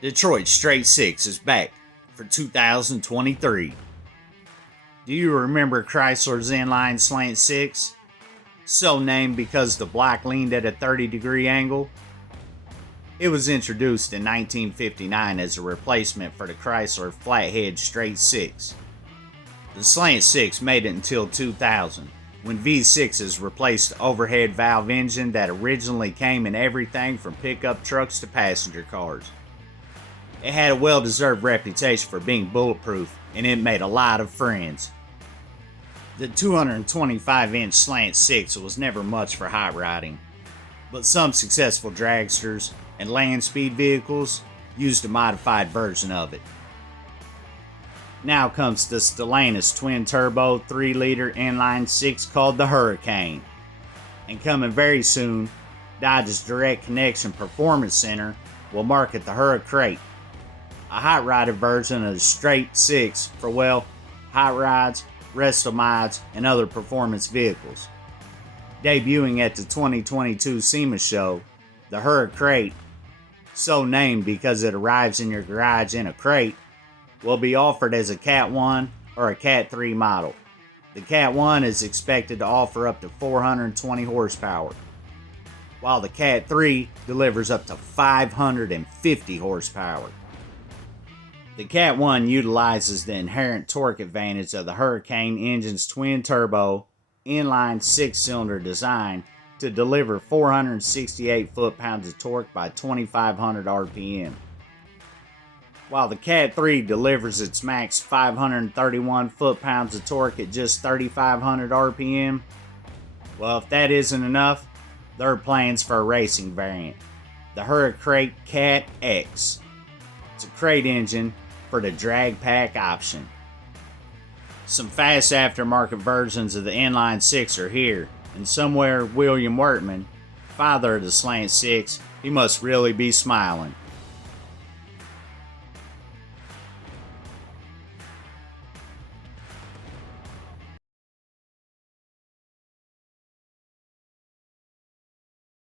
Detroit Straight Six is back for 2023. Do you remember Chrysler's inline slant six? So named because the block leaned at a 30-degree angle. It was introduced in 1959 as a replacement for the Chrysler flathead straight six. The slant six made it until 2000, when V6s replaced the overhead valve engine that originally came in everything from pickup trucks to passenger cars. It had a well-deserved reputation for being bulletproof, and it made a lot of friends. The 225-inch slant six was never much for hot rodding, but some successful dragsters and land speed vehicles used a modified version of it. Now comes the Stellantis twin-turbo 3-liter inline six called the Hurricane. And coming very soon, Dodge's Direct Connection Performance Center will market the Hurricane, a hot rodded version of the straight six for, hot rods, resto mods, and other performance vehicles. Debuting at the 2022 SEMA show, the Hurricane, so named because it arrives in your garage in a crate, will be offered as a Cat 1 or a Cat 3 model. The Cat 1 is expected to offer up to 420 horsepower, while the Cat 3 delivers up to 550 horsepower. The Cat 1 utilizes the inherent torque advantage of the Hurricane engine's twin-turbo, inline six-cylinder design to deliver 468 foot-pounds of torque by 2,500 RPM. While the Cat 3 delivers its max 531 foot-pounds of torque at just 3,500 RPM, if that isn't enough, there are plans for a racing variant, the Hurricane Cat X. It's a crate engine for the drag pack option. Some fast aftermarket versions of the inline six are here, and somewhere William Wortman, father of the slant six, he must really be smiling.